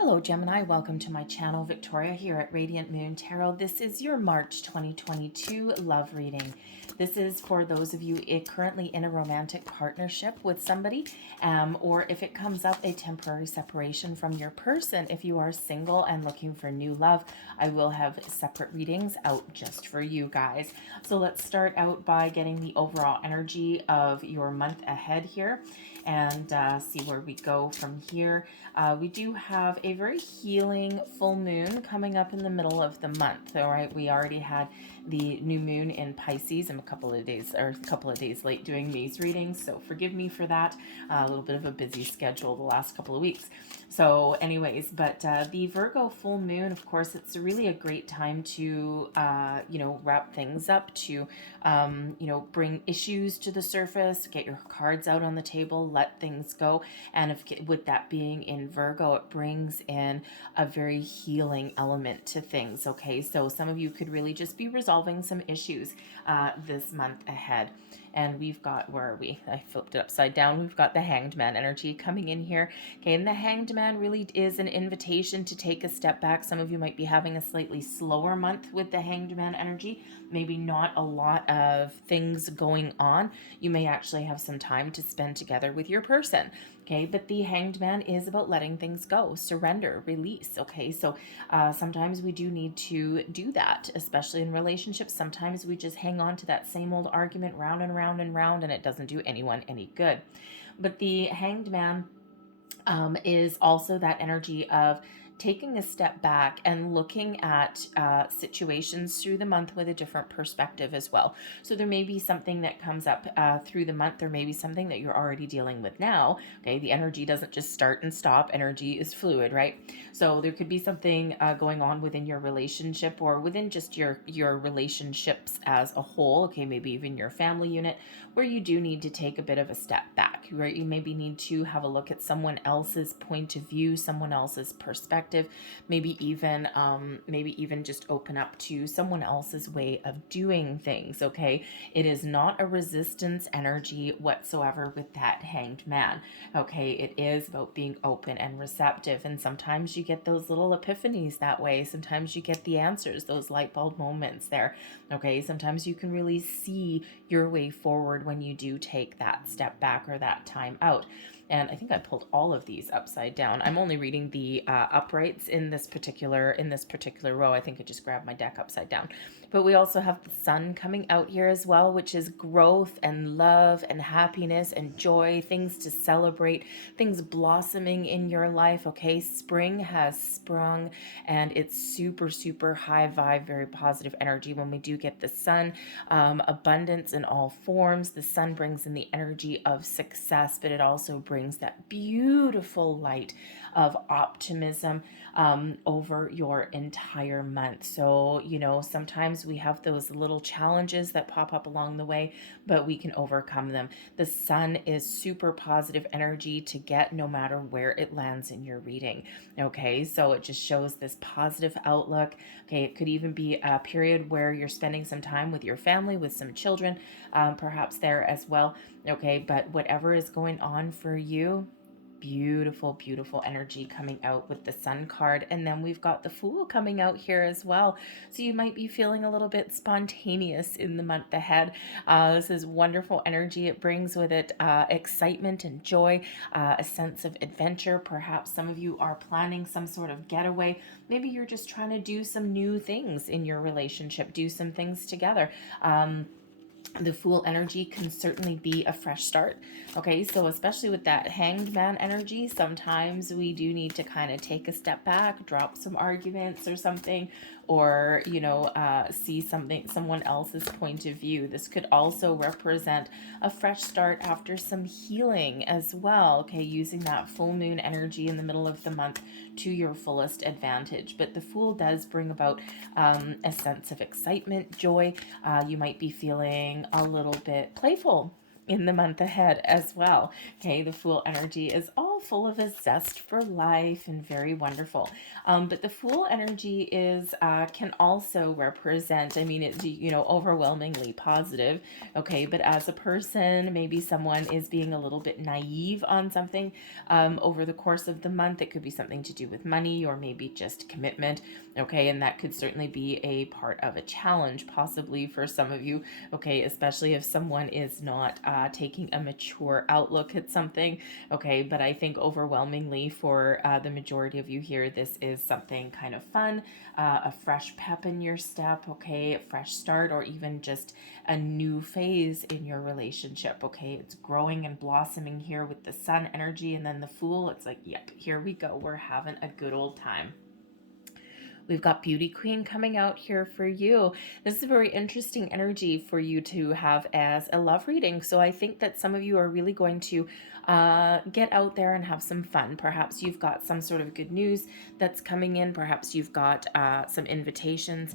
Hello Gemini, welcome to my channel. Victoria here at Radiant Moon Tarot. This is your March 2022 love reading. This is for those of you currently in a romantic partnership with somebody, or if it comes up a temporary separation from your person. If you are single and looking for new love, I will have separate readings out just for you guys. So let's start out by getting the overall energy of your month ahead here and see where we go from here. We do have a very healing full moon coming up in the middle of the month. All right, we already had the new moon in Pisces. I'm a couple of days late doing these readings, so forgive me for that. A little bit of a busy schedule the last couple of weeks. So anyways, but the Virgo full moon, of course, it's really a great time to, wrap things up, to, bring issues to the surface, get your cards out on the table, let things go. And with that being in Virgo, it brings in a very healing element to things. Okay, so some of you could really just be resolving some issues this month ahead. And we've got, where are we? I flipped it upside down. We've got the Hanged Man energy coming in here. Okay, and the Hanged Man really is an invitation to take a step back. Some of you might be having a slightly slower month with the Hanged Man energy. Maybe not a lot of things going on. You may actually have some time to spend together with your person. Okay, but the Hanged Man is about letting things go, surrender, release. Okay, so sometimes we do need to do that, especially in relationships. Sometimes we just hang on to that same old argument round and round and round, and it doesn't do anyone any good. But the Hanged Man is also that energy of taking a step back and looking at situations through the month with a different perspective as well. So there may be something that comes up through the month. There may be something that you're already dealing with now. Okay, the energy doesn't just start and stop. Energy is fluid, right? So there could be something going on within your relationship or within just your relationships as a whole. Okay, maybe even your family unit, where you do need to take a bit of a step back, right? You maybe need to have a look at someone else's point of view, someone else's perspective, maybe even just open up to someone else's way of doing things. Okay, it is not a resistance energy whatsoever with that Hanged Man. Okay, it is about being open and receptive, and sometimes you get those little epiphanies that way. Sometimes you get the answers, those light bulb moments there. Okay, sometimes you can really see your way forward when you do take that step back or that time out. And I think I pulled all of these upside down. I'm only reading the uprights in this particular row. I think I just grabbed my deck upside down. But we also have the sun coming out here as well, which is growth and love and happiness and joy, things to celebrate, things blossoming in your life. Okay, spring has sprung, and it's super, super high vibe, very positive energy when we do get the sun. Abundance in all forms. The sun brings in the energy of success, but it also brings that beautiful light of optimism over your entire month. So, sometimes we have those little challenges that pop up along the way, but we can overcome them. The sun is super positive energy to get no matter where it lands in your reading. Okay, so it just shows this positive outlook. Okay, it could even be a period where you're spending some time with your family, with some children, perhaps there as well. Okay, but whatever is going on for you, beautiful, beautiful energy coming out with the sun card. And then we've got the Fool coming out here as well. So you might be feeling a little bit spontaneous in the month ahead. This is wonderful energy. It brings with it excitement and joy, a sense of adventure. Perhaps some of you are planning some sort of getaway. Maybe you're just trying to do some new things in your relationship, do some things together. The Fool energy can certainly be a fresh start. Okay, so especially with that Hanged Man energy, sometimes we do need to kind of take a step back, drop some arguments or something, or see someone else's point of view. This could also represent a fresh start after some healing as well. Okay, using that full moon energy in the middle of the month to your fullest advantage. But the Fool does bring about a sense of excitement, joy. You might be feeling a little bit playful in the month ahead as well. Okay, the Fool energy is all full of a zest for life and very wonderful. But the Fool energy is can also represent, I mean, it's, overwhelmingly positive, okay? But as a person, maybe someone is being a little bit naive on something over the course of the month. It could be something to do with money or maybe just commitment, okay? And that could certainly be a part of a challenge, possibly for some of you, okay? Especially if someone is not taking a mature outlook at something, okay? But I think overwhelmingly for the majority of you here, this is something kind of fun, a fresh pep in your step, okay? A fresh start, or even just a new phase in your relationship, okay? It's growing and blossoming here with the Sun energy, and then the Fool. It's like, yep, here we go. We're having a good old time. We've got Beauty Queen coming out here for you. This is a very interesting energy for you to have as a love reading. So I think that some of you are really going to get out there and have some fun. Perhaps you've got some sort of good news that's coming in. Perhaps you've got some invitations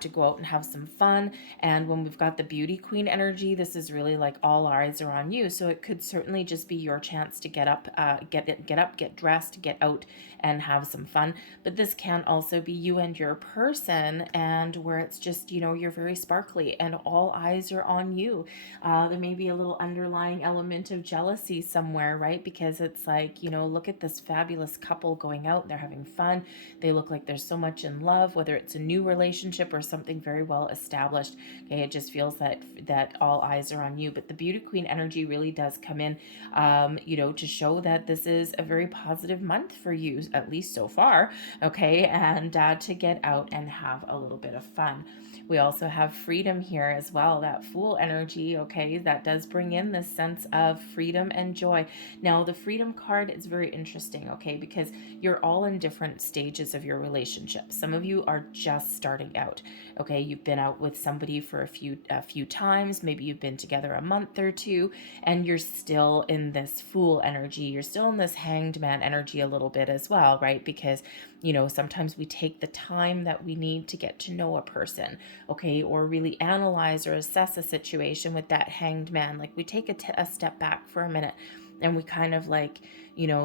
to go out and have some fun. And when we've got the Beauty Queen energy, this is really like all eyes are on you. So it could certainly just be your chance to get up, get dressed, get out and have some fun. But this can also be you and your person, and where it's just, you're very sparkly and all eyes are on you. There may be a little underlying element of jealousy somewhere, right? Because it's like, look at this fabulous couple going out, they're having fun. They look like there's so much in love, whether it's a new relationship or something very well established. Okay, it just feels that all eyes are on you. But the Beauty Queen energy really does come in, to show that this is a very positive month for you, at least so far, okay, and to get out and have a little bit of fun. We also have freedom here as well, that Fool energy, okay, that does bring in this sense of freedom and joy. Now, the freedom card is very interesting, okay, because you're all in different stages of your relationship. Some of you are just starting out, okay, you've been out with somebody for a few times, maybe you've been together a month or two, and you're still in this Fool energy, you're still in this Hanged Man energy a little bit as well, right? Because sometimes we take the time that we need to get to know a person, okay, or really analyze or assess a situation with that Hanged Man. Like we take a step back for a minute and we kind of like,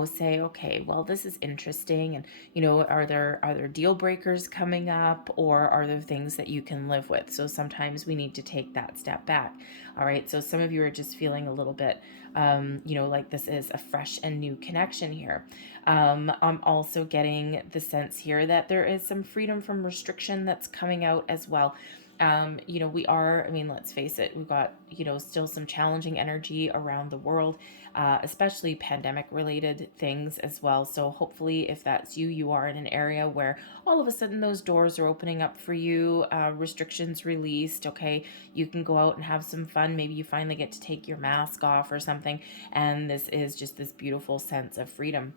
say, okay, well, this is interesting. And, are there deal breakers coming up, or are there things that you can live with? So sometimes we need to take that step back. All right. So some of you are just feeling a little bit, like this is a fresh and new connection here. I'm also getting the sense here that there is some freedom from restriction that's coming out as well. Let's face it, we've got, still some challenging energy around the world, especially pandemic related things as well. So hopefully if that's you, you are in an area where all of a sudden those doors are opening up for you, restrictions released, okay, you can go out and have some fun. Maybe you finally get to take your mask off or something. And this is just this beautiful sense of freedom.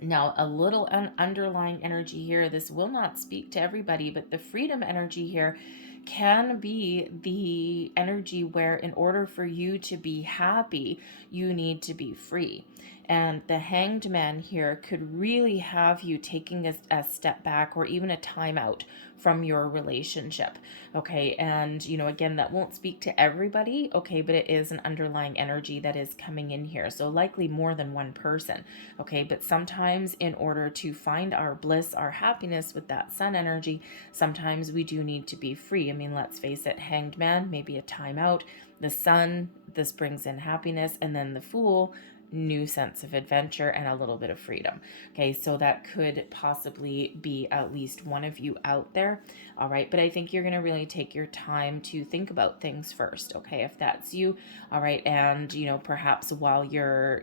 Now, a little underlying energy here, this will not speak to everybody, but the freedom energy here can be the energy where in order for you to be happy, you need to be free. And the Hanged Man here could really have you taking a step back or even a time out from your relationship, okay? And, again, that won't speak to everybody, okay, but it is an underlying energy that is coming in here. So likely more than one person, okay? But sometimes in order to find our bliss, our happiness with that Sun energy, sometimes we do need to be free. I mean, let's face it, Hanged Man, maybe a time out. The Sun, this brings in happiness, and then the Fool, new sense of adventure and a little bit of freedom. Okay, so that could possibly be at least one of you out there. All right, but I think you're going to really take your time to think about things first, okay, if that's you. All right, and perhaps while you're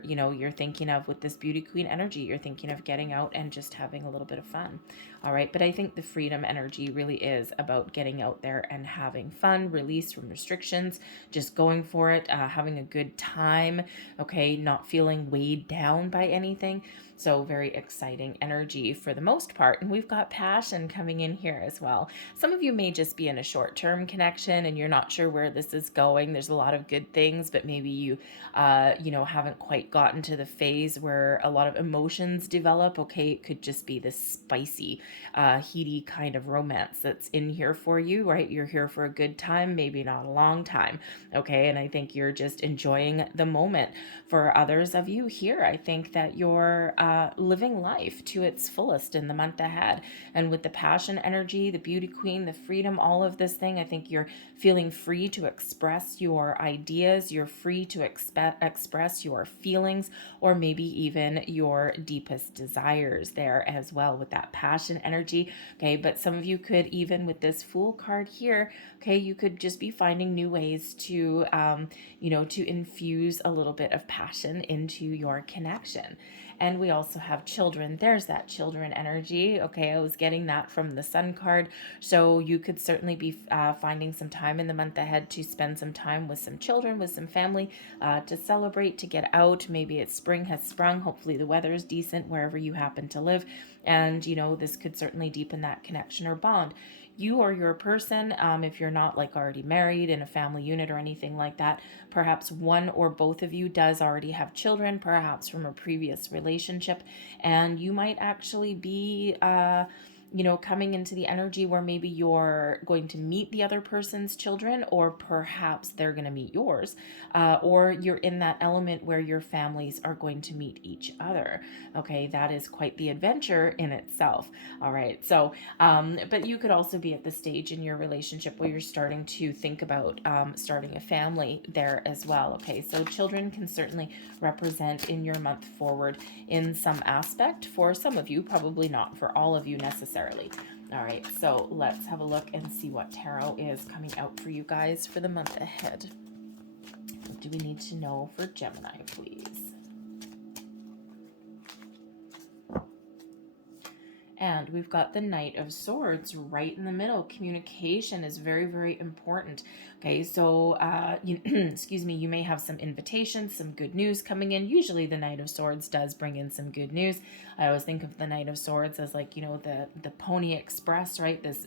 thinking of, with this Beauty Queen energy, you're thinking of getting out and just having a little bit of fun. All right, but I think the freedom energy really is about getting out there and having fun, release from restrictions, just going for it, having a good time, okay, not feeling weighed down by anything. So very exciting energy for the most part. And we've got passion coming in here as well. Some of you may just be in a short-term connection and you're not sure where this is going. There's a lot of good things, but maybe you, haven't quite gotten to the phase where a lot of emotions develop. Okay, it could just be this spicy, heady kind of romance that's in here for you, right? You're here for a good time, maybe not a long time. Okay, and I think you're just enjoying the moment. For others of you here, I think that you're living life to its fullest in the month ahead. And with the passion energy, the beauty queen, the freedom, all of this thing, I think you're feeling free to express your ideas. You're free to express your feelings, or maybe even your deepest desires there as well with that passion energy. Okay, but some of you could, even with this Fool card here, okay, you could just be finding new ways to, to infuse a little bit of passion into your connection. And we also have children. There's that children energy. Okay, I was getting that from the Sun card. So you could certainly be finding some time in the month ahead to spend some time with some children, with some family, to celebrate, to get out. Maybe it's spring has sprung. Hopefully the weather is decent wherever you happen to live. And, this could certainly deepen that connection or bond. You or your person, if you're not like already married in a family unit or anything like that, perhaps one or both of you does already have children, perhaps from a previous relationship, and you might actually be coming into the energy where maybe you're going to meet the other person's children, or perhaps they're going to meet yours, or you're in that element where your families are going to meet each other. Okay, that is quite the adventure in itself. All right, so, but you could also be at the stage in your relationship where you're starting to think about starting a family there as well. Okay, so children can certainly represent in your month forward in some aspect. For some of you, probably not for all of you necessarily. All right, so let's have a look and see what tarot is coming out for you guys for the month ahead. What do we need to know for Gemini, please? And we've got the Knight of Swords right in the middle. Communication is very, very important. Okay, so, excuse me, you may have some invitations, some good news coming in. Usually the Knight of Swords does bring in some good news. I always think of the Knight of Swords as like, the Pony Express, right? This,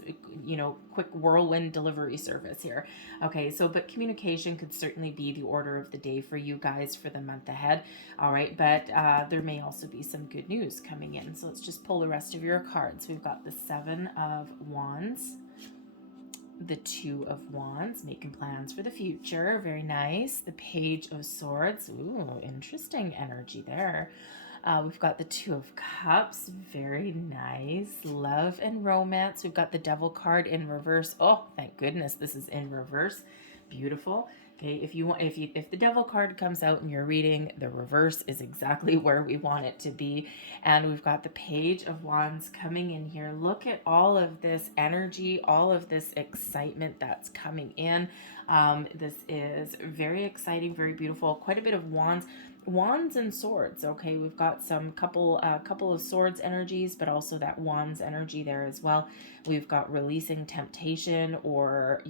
quick whirlwind delivery service here. Okay, so, but communication could certainly be the order of the day for you guys for the month ahead. All right, but there may also be some good news coming in. So let's just pull the rest of your cards. We've got the Seven of Wands, the Two of Wands, making plans for the future. Very nice. The Page of Swords. Ooh, interesting energy there. We've got the Two of Cups. Very nice. Love and romance. We've got the Devil card in reverse. Oh, thank goodness this is in reverse. Beautiful. Okay, if the Devil card comes out in your reading, the reverse is exactly where we want it to be. And we've got the Page of Wands coming in here. Look at all of this energy, all of this excitement that's coming in. This is very exciting, very beautiful. Quite a bit of wands and swords. Okay, we've got some couple of swords energies, but also that wands energy there as well. We've got releasing temptation, or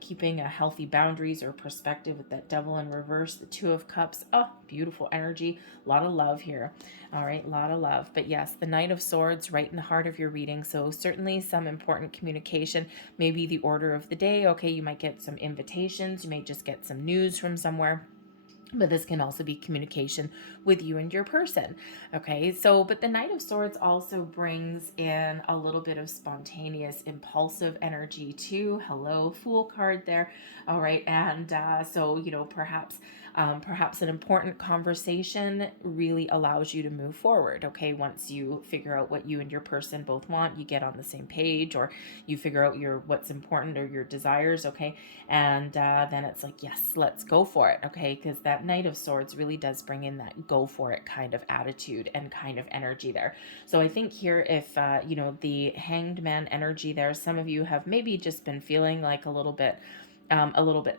keeping a healthy boundaries or perspective with that Devil in reverse. The Two of Cups. Oh, beautiful energy. A lot of love here. All right, a lot of love. But yes, the Knight of Swords right in the heart of your reading. So certainly some important communication, maybe the order of the day. Okay, you might get some invitations. You may just get some news from somewhere. But this can also be communication with you and your person. Okay, so, but the Knight of Swords also brings in a little bit of spontaneous, impulsive energy too. Hello, Fool card there. All right, and so, perhaps an important conversation really allows you to move forward. Okay, once you figure out what you and your person both want, you get on the same page, or you figure out what's important or your desires. Okay, and then it's like, yes, let's go for it. Okay, because that Knight of Swords really does bring in that go for it kind of attitude and kind of energy there. So I think here, if the Hanged Man energy there, some of you have maybe just been feeling like a little bit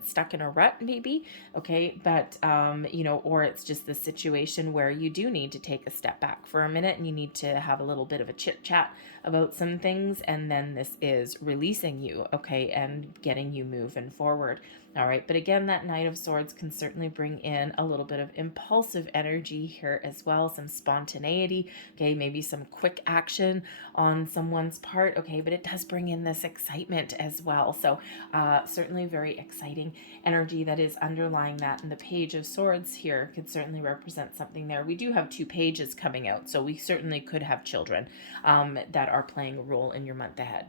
stuck in a rut maybe. Okay, but or it's just the situation where you do need to take a step back for a minute and you need to have a little bit of a chit chat about some things, and then this is releasing you, okay, and getting you moving forward. All right, but again, that Knight of Swords can certainly bring in a little bit of impulsive energy here as well, some spontaneity, okay, maybe some quick action on someone's part, okay, but it does bring in this excitement as well. So certainly very exciting energy that is underlying that. And the Page of Swords here could certainly represent something there. We do have two pages coming out, so we certainly could have children that are playing a role in your month ahead.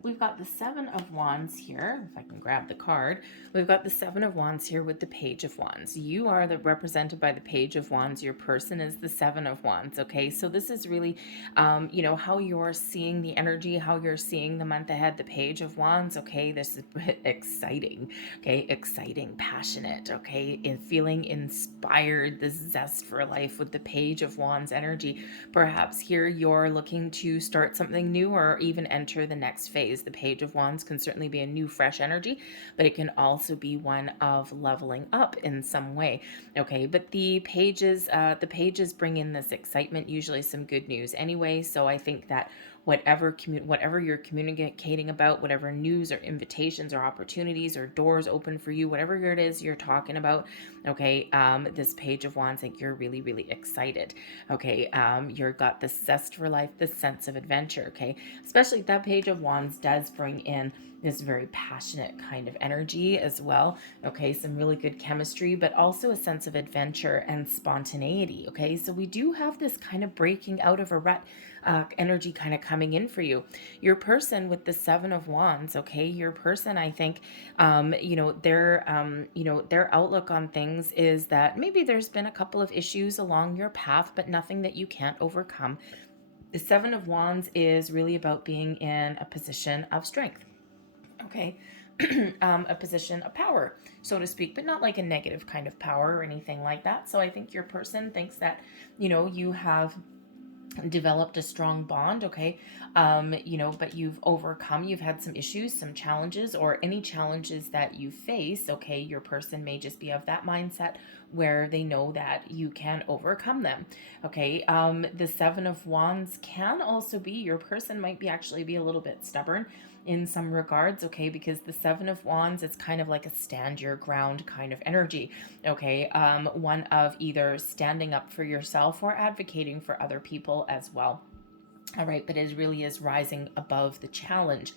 We've got the Seven of Wands here. If I can grab the card, we've got the Seven of Wands here with the Page of Wands. You are represented by the Page of Wands. Your person is the Seven of Wands. Okay, so this is really, how you're seeing the energy, how you're seeing the month ahead. The Page of Wands. Okay, this is exciting. Okay, exciting, passionate. Okay, and feeling inspired. This zest for life with the Page of Wands energy. Perhaps here you're looking to start something new or even enter the next phase. The Page of Wands can certainly be a new, fresh energy, but it can also be one of leveling up in some way. Okay, but the pages bring in this excitement, usually some good news anyway. So I think that whatever you're communicating about, whatever news or invitations or opportunities or doors open for you, whatever it is you're talking about, okay, this Page of Wands, like you're really, really excited. Okay, you've got this zest for life, this sense of adventure. Okay, especially that Page of Wands does bring in this very passionate kind of energy as well. Okay, some really good chemistry, but also a sense of adventure and spontaneity. Okay, so we do have this kind of breaking out of a rut energy kind of coming in for you. Your person with the Seven of Wands, okay, your person, I think, their outlook on things is that maybe there's been a couple of issues along your path, but nothing that you can't overcome. The Seven of Wands is really about being in a position of strength. Okay. A position of power, so to speak, but not like a negative kind of power or anything like that. So I think your person thinks that, you have developed a strong bond, okay, but you've had some issues, some challenges, or any challenges that you face, okay, your person may just be of that mindset where they know that you can overcome them, okay. The Seven of Wands can also be, your person might be actually be a little bit stubborn in some regards, okay, because the Seven of Wands, it's kind of like a stand your ground kind of energy, okay, one of either standing up for yourself or advocating for other people as well. All right, but it really is rising above the challenge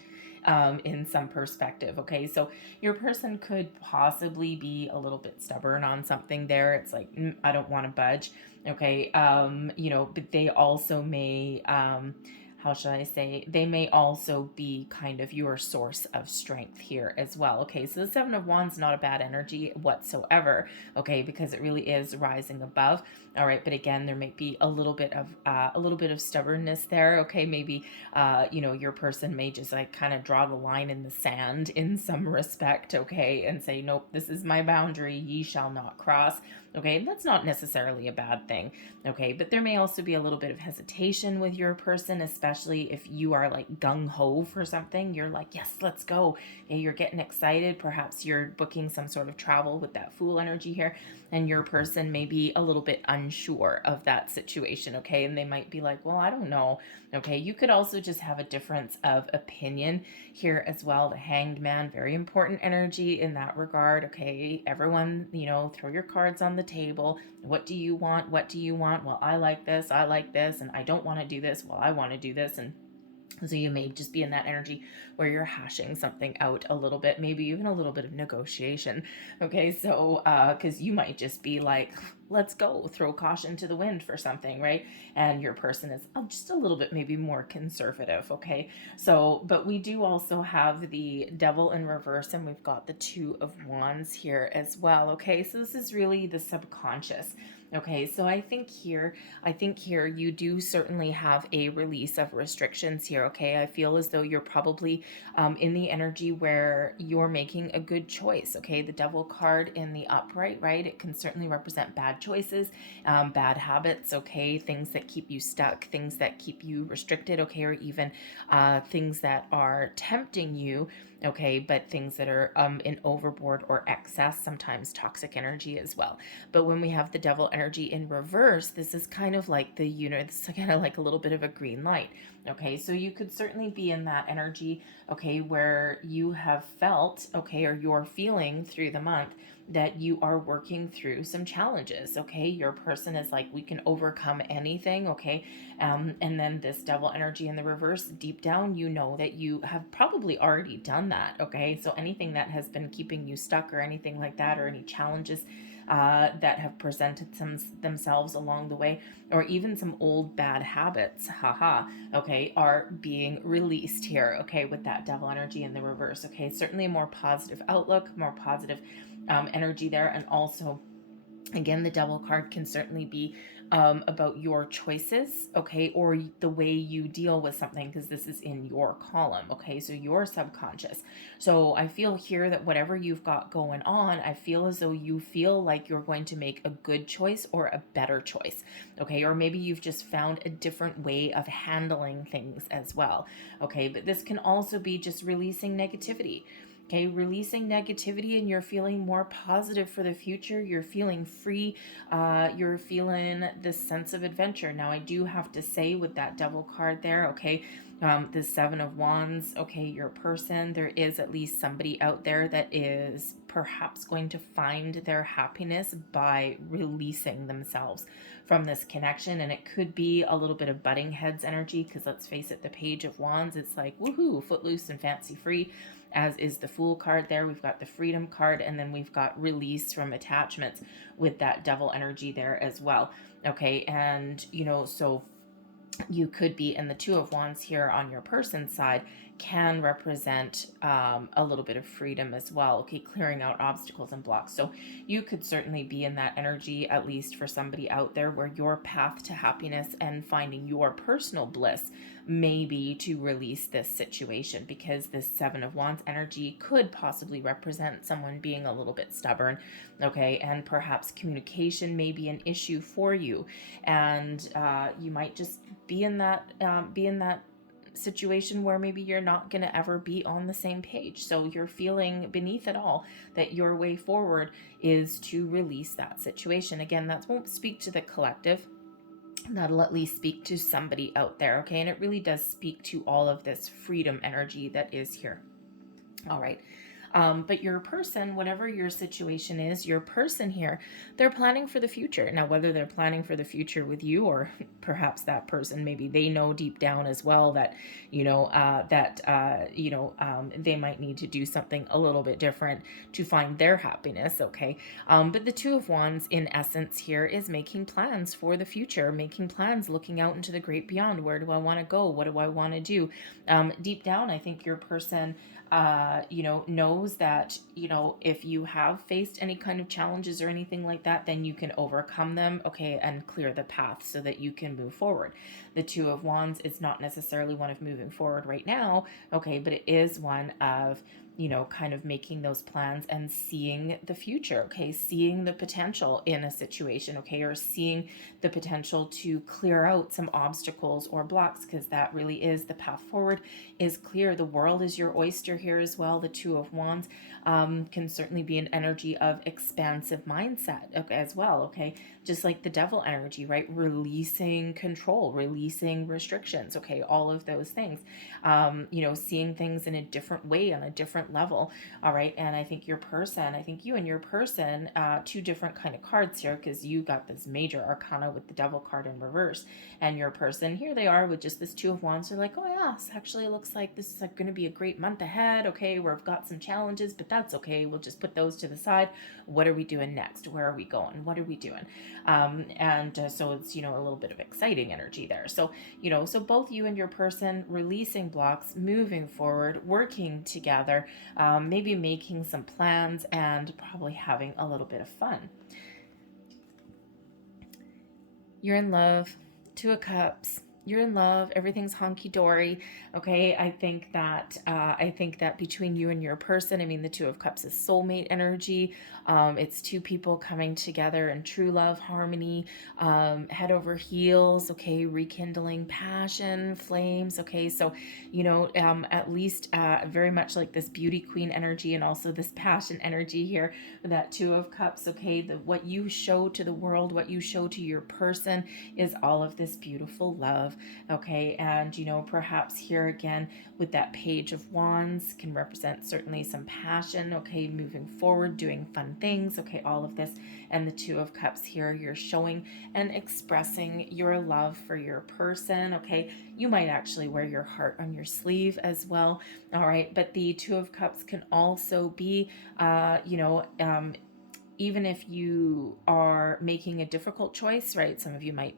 in some perspective. Okay, so your person could possibly be a little bit stubborn on something there. It's like, I don't want to budge. Okay, but they also may, how should I say, they may also be kind of your source of strength here as well. Okay, so the Seven of Wands, not a bad energy whatsoever, okay, because it really is rising above. All right, but again, there might be a little bit of stubbornness there. Okay, maybe your person may just like kind of draw the line in the sand in some respect, okay, and say, nope, this is my boundary, ye shall not cross. Okay, and that's not necessarily a bad thing. Okay, but there may also be a little bit of hesitation with your person, especially if you are like gung-ho for something. You're like, yes, let's go. Okay, you're getting excited. Perhaps you're booking some sort of travel with that Fool energy here, and your person may be a little bit unsure of that situation, okay, and they might be like, well, I don't know. Okay, you could also just have a difference of opinion here as well. The Hanged Man, very important energy in that regard. Okay, everyone, throw your cards on the table. What do you want? What do you want? Well, I like this, and I don't want to do this. Well, I want to do this. And so you may just be in that energy where you're hashing something out a little bit, maybe even a little bit of negotiation. Okay, so because you might just be like, let's go, throw caution to the wind for something, right? And your person is just a little bit maybe more conservative, okay? So, but we do also have the Devil in reverse, and we've got the Two of Wands here as well, okay? So this is really the subconscious. Okay, so I think here you do certainly have a release of restrictions here, okay? I feel as though you're probably in the energy where you're making a good choice, okay? The Devil card in the upright, right? It can certainly represent bad choices, bad habits, okay? Things that keep you stuck, things that keep you restricted, okay? Or even things that are tempting you, okay, but things that are in overboard or excess, sometimes toxic energy as well. But when we have the devil energy in reverse, this is kind of like this is kind of like a little bit of a green light. Okay, so you could certainly be in that energy, okay, where you have felt, okay, or you're feeling through the month that you are working through some challenges. Okay, your person is like, we can overcome anything. Okay, and then this devil energy in the reverse, deep down, you know that you have probably already done that. Okay, so anything that has been keeping you stuck or anything like that, or any challenges that have presented themselves along the way, or even some old bad habits, okay, are being released here, okay, with that devil energy in the reverse. Okay, certainly a more positive outlook, more positive energy there. And also, again, the devil card can certainly be about your choices, okay, or the way you deal with something, because this is in your column, okay, so your subconscious. So I feel here that whatever you've got going on, I feel as though you feel like you're going to make a good choice or a better choice, okay, or maybe you've just found a different way of handling things as well, okay, but this can also be just releasing negativity. Okay, releasing negativity, and you're feeling more positive for the future. You're feeling free. You're feeling this sense of adventure. Now, I do have to say with that devil card there, okay, the Seven of Wands, okay, your person, there is at least somebody out there that is perhaps going to find their happiness by releasing themselves from this connection. And it could be a little bit of butting heads energy, because let's face it, the Page of Wands, it's like, woohoo, footloose and fancy free, as is the Fool card there. We've got the Freedom card, and then we've got release from attachments with that devil energy there as well. Okay, and so you could be, and the Two of Wands here on your person's side can represent a little bit of freedom as well, okay, clearing out obstacles and blocks. So you could certainly be in that energy, at least for somebody out there, where your path to happiness and finding your personal bliss may be to release this situation, because this Seven of Wands energy could possibly represent someone being a little bit stubborn, okay, and perhaps communication may be an issue for you, and you might just be in that situation where maybe you're not going to ever be on the same page. So you're feeling beneath it all that your way forward is to release that situation. Again, that won't speak to the collective. That'll at least speak to somebody out there, okay? And it really does speak to all of this freedom energy that is here. All right. But your person, whatever your situation is, your person here, they're planning for the future. Now, whether they're planning for the future with you, or perhaps that person, maybe they know deep down as well that, they might need to do something a little bit different to find their happiness. Okay. But the Two of Wands, in essence, here is making plans for the future, making plans, looking out into the great beyond. Where do I want to go? What do I want to do? Deep down, I think your person knows that, if you have faced any kind of challenges or anything like that, then you can overcome them, okay, and clear the path so that you can move forward. The Two of Wands is not necessarily one of moving forward right now, okay, but it is one of, kind of making those plans and seeing the future, okay, seeing the potential in a situation, okay, or seeing the potential to clear out some obstacles or blocks, because that really is the path forward is clear. The world is your oyster here as well. The Two of Wands can certainly be an energy of expansive mindset, okay, as well, okay, just like the devil energy, right? Releasing control, releasing restrictions, okay, all of those things, seeing things in a different way, on a different level. All right. And I think you and your person, two different kind of cards here, because you got this major arcana with the devil card in reverse, and your person, here they are with just this Two of Wands. They're like, oh yeah, actually it looks like this is going to be a great month ahead. Okay, we've got some challenges, but that's okay. We'll just put those to the side. What are we doing next? Where are we going? What are we doing? So it's, a little bit of exciting energy there. So, so both you and your person releasing blocks, moving forward, working together, maybe making some plans, and probably having a little bit of fun. You're in love. Two of Cups. you're in love, everything's honky-dory. Okay, I think that between you and your person, I mean, the Two of Cups is soulmate energy. It's two people coming together in true love, harmony, head over heels. Okay, rekindling passion, flames. Okay, so at least very much like this beauty queen energy, and also this passion energy here with that Two of Cups. Okay, what you show to the world, what you show to your person, is all of this beautiful love. Okay, and perhaps here again with that Page of Wands can represent certainly some passion. Okay, moving forward, doing fun things. Okay, all of this. And the Two of Cups here, you're showing and expressing your love for your person. Okay, you might actually wear your heart on your sleeve as well. All right, but the Two of Cups can also be even if you are making a difficult choice, right? Some of you might,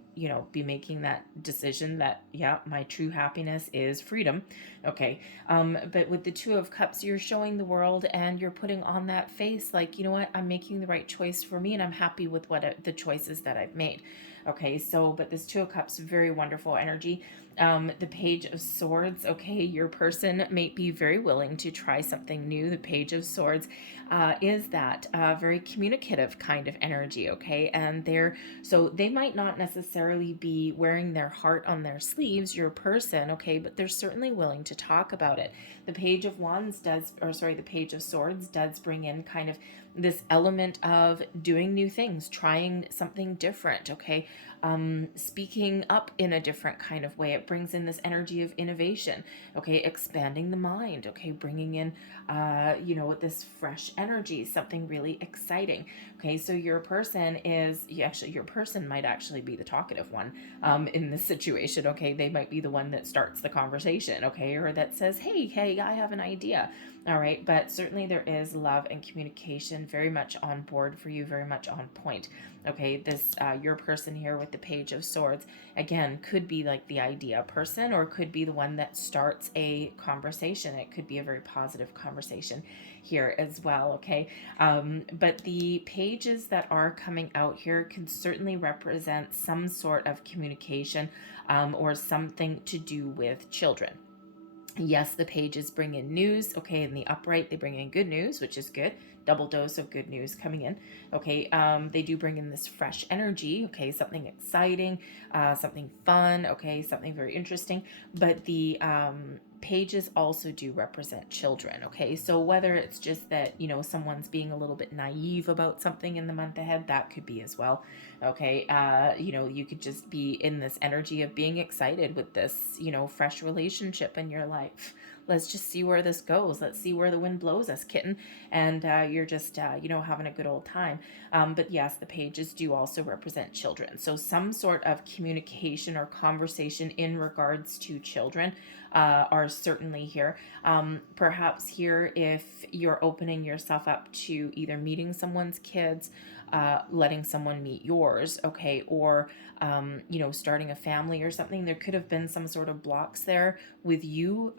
be making that decision that, yeah, my true happiness is freedom. Okay. But with the Two of Cups, you're showing the world and you're putting on that face like, you know what, I'm making the right choice for me and I'm happy with the choices that I've made. Okay. So, but this Two of Cups, very wonderful energy. The Page of Swords, okay, your person may be very willing to try something new. The Page of Swords is that very communicative kind of energy, okay, and so they might not necessarily be wearing their heart on their sleeves, your person, okay, but they're certainly willing to talk about it. The Page of the Page of Swords does bring in kind of this element of doing new things, trying something different, okay, speaking up in a different kind of way. It brings in this energy of innovation, okay, expanding the mind, okay, bringing in, this fresh energy, something really exciting. Okay, so your person might actually be the talkative one in this situation. Okay, they might be the one that starts the conversation, okay, or that says, hey, I have an idea. All right, but certainly there is love and communication very much on board for you, very much on point. Okay, this your person here with the Page of Swords, again, could be like the idea person, or could be the one that starts a conversation. It could be a very positive conversation here as well, okay? But the pages that are coming out here can certainly represent some sort of communication or something to do with children. Yes, the pages bring in news. Okay, in the upright, they bring in good news, which is good. Double dose of good news coming in. Okay, they do bring in this fresh energy. Okay, something exciting, something fun. Okay, something very interesting. But the pages also do represent children. Okay, so whether it's just that, someone's being a little bit naive about something in the month ahead, that could be as well. Okay, you could just be in this energy of being excited with this, fresh relationship in your life. Let's just see where this goes. Let's see where the wind blows us, kitten. And you're just, having a good old time. But yes, the pages do also represent children. So some sort of communication or conversation in regards to children are certainly here. Perhaps here, if you're opening yourself up to either meeting someone's kids, letting someone meet yours, okay, or starting a family or something, there could have been some sort of blocks there with you.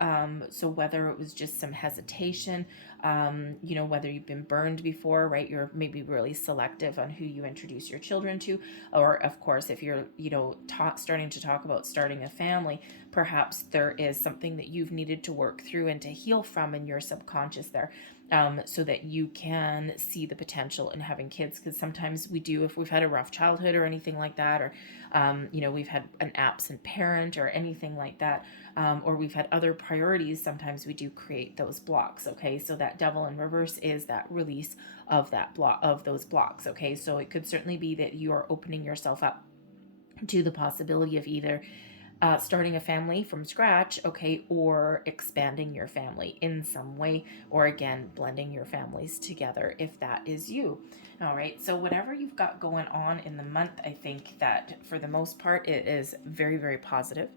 So whether it was just some hesitation, whether you've been burned before, right? You're maybe really selective on who you introduce your children to, or of course, if you're, starting to talk about starting a family, perhaps there is something that you've needed to work through and to heal from in your subconscious there. So that you can see the potential in having kids. Because sometimes we do, if we've had a rough childhood or anything like that, or, we've had an absent parent or anything like that, or we've had other priorities, sometimes we do create those blocks. Okay, so that Devil in reverse is that release of those blocks. Okay, so it could certainly be that you are opening yourself up to the possibility of either starting a family from scratch, okay, or expanding your family in some way, or again, blending your families together if that is you. All right, so whatever you've got going on in the month, I think that for the most part, it is very, very positive.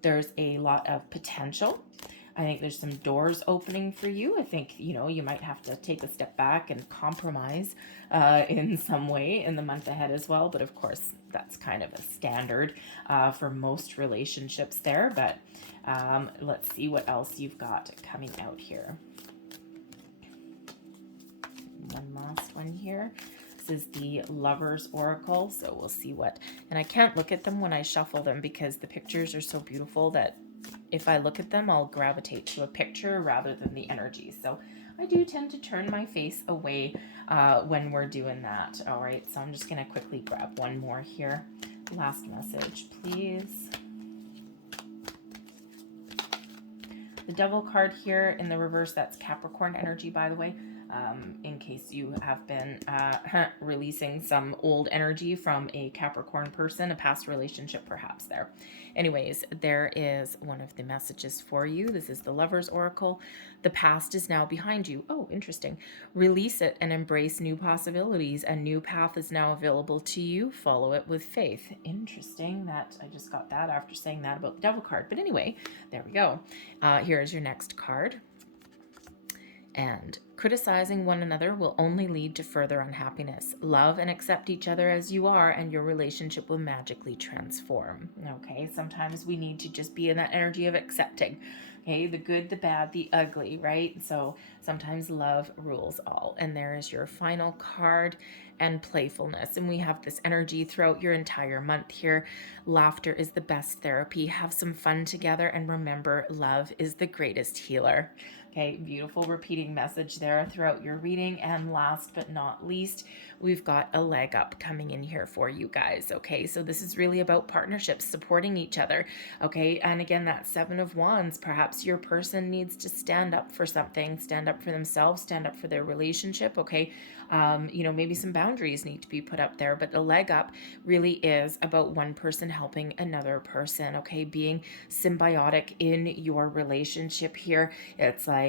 There's a lot of potential. I think there's some doors opening for you. I think, you might have to take a step back and compromise in some way in the month ahead as well. But of course, that's kind of a standard for most relationships there. But let's see what else you've got coming out here. One last one here. This is the Lover's Oracle, so we'll see what, and I can't look at them when I shuffle them because the pictures are so beautiful that if I look at them, I'll gravitate to a picture rather than the energy. So I do tend to turn my face away when we're doing that. All right, so I'm just going to quickly grab one more here. Last message, please. The Devil card here in the reverse, that's Capricorn energy, by the way. In case you have been releasing some old energy from a Capricorn person, a past relationship perhaps there. Anyways, there is one of the messages for you. This is the Lover's Oracle. The past is now behind you. Oh, interesting. Release it and embrace new possibilities. A new path is now available to you. Follow it with faith. Interesting that I just got that after saying that about the Devil card. But anyway, there we go. Here is your next card. And criticizing one another will only lead to further unhappiness. Love and accept each other as you are, and your relationship will magically transform. Okay, sometimes we need to just be in that energy of accepting. Okay, the good, the bad, the ugly, right? So sometimes love rules all. And there is your final card, and playfulness. And we have this energy throughout your entire month here. Laughter is the best therapy. Have some fun together, and remember, love is the greatest healer. Okay, beautiful repeating message there throughout your reading. And last but not least, we've got a leg up coming in here for you guys. Okay, so this is really about partnerships, supporting each other. Okay, and again, that Seven of Wands, perhaps your person needs to stand up for something, stand up for themselves, stand up for their relationship. Okay, maybe some boundaries need to be put up there, but the leg up really is about one person helping another person. Okay, being symbiotic in your relationship here. It's like,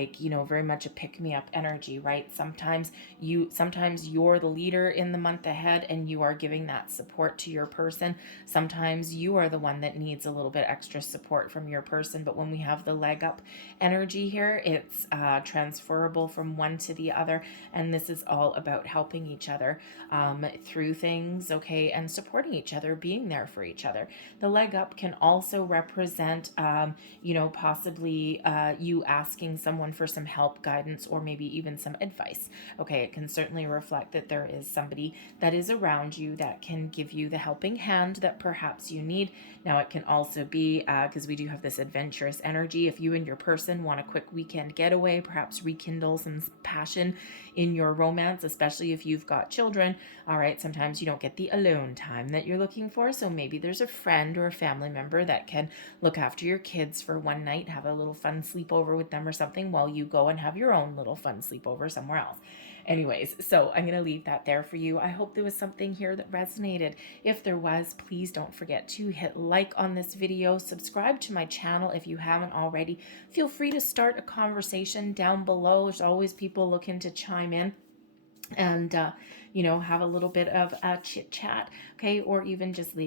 very much a pick-me-up energy, right? Sometimes you're the leader in the month ahead and you are giving that support to your person. Sometimes you are the one that needs a little bit extra support from your person. But when we have the leg up energy here, it's transferable from one to the other. And this is all about helping each other through things, okay, and supporting each other, being there for each other. The leg up can also represent, possibly you asking someone for some help, guidance, or maybe even some advice. Okay, it can certainly reflect that there is somebody that is around you that can give you the helping hand that perhaps you need. Now, it can also be, because we do have this adventurous energy, if you and your person want a quick weekend getaway, perhaps rekindle some passion in your romance, especially if you've got children. All right, sometimes you don't get the alone time that you're looking for, so maybe there's a friend or a family member that can look after your kids for one night, have a little fun sleepover with them or something while you go and have your own little fun sleepover somewhere else. Anyways, so I'm going to leave that there for you. I hope there was something here that resonated. If there was, please don't forget to hit like on this video, subscribe to my channel if you haven't already. Feel free to start a conversation down below. There's always people looking to chime in and have a little bit of a chit chat, okay, or even just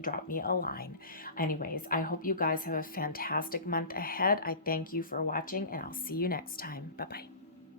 drop me a line. Anyways, I hope you guys have a fantastic month ahead. I thank you for watching, and I'll see you next time. Bye-bye.